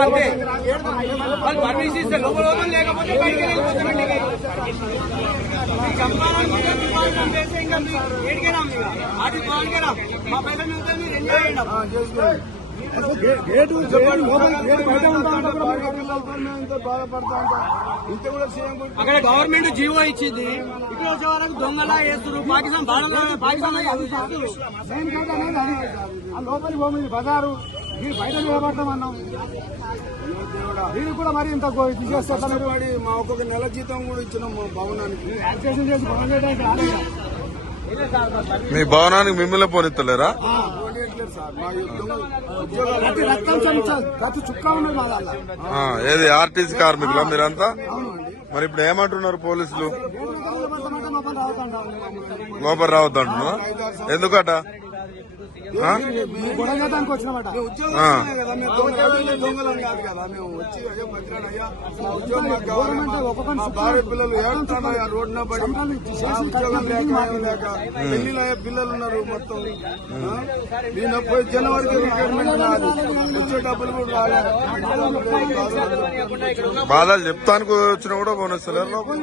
పోతాం అంతే. వాళ్ళు పర్మిషన్ ఇస్తే లోపల పోతాం, లేకపోతే బయటికి వెళ్ళిపోతామండి. ఇంకా ఏడికేనా అటు బాగుంకేనా మా పైసలు మిగతా మీరు ఎంజాయ్ చేయండి. అక్కడ గవర్నమెంట్ జీవో ఇచ్చింది, ఇక్కడ వచ్చే వరకు దొంగలా వేస్తారు. పాకిస్తాన్ పాకిస్తాన్ లోపలి భూమి బజారు మీరు బయట నిలబడతామన్నాం. మీరు కూడా మరి ఇంత తీసేస్తారు. మా ఒక్కొక్క నెల జీతం కూడా ఇచ్చినాం మా భవనానికి. యాక్సేషన్ చేసి భవనం చేయడానికి రాలేదు. మీ భవనానికి మిమ్మల్ని పోనిస్తలేరా? ఏది ఆర్టీసీ కార్మికులా మీరంతా? మరి ఇప్పుడు ఏమంటున్నారు పోలీసులు? లోపల రావద్దంటున్నా. ఎందుకట? భార్య పిల్లలు ఏడుతున్నాయి రోడ్డున పడి, ఉద్యోగం లేక పెళ్లిళ్ళయ్యే పిల్లలు ఉన్నారు. మొత్తం నేను పోయి జనవరికి రిటైర్మెంట్ నాది, వచ్చే డబ్బులు కూడా రాలేదు. బాధలు చెప్తానికి వచ్చినా కూడా పోనిస్తలేరు లోపల.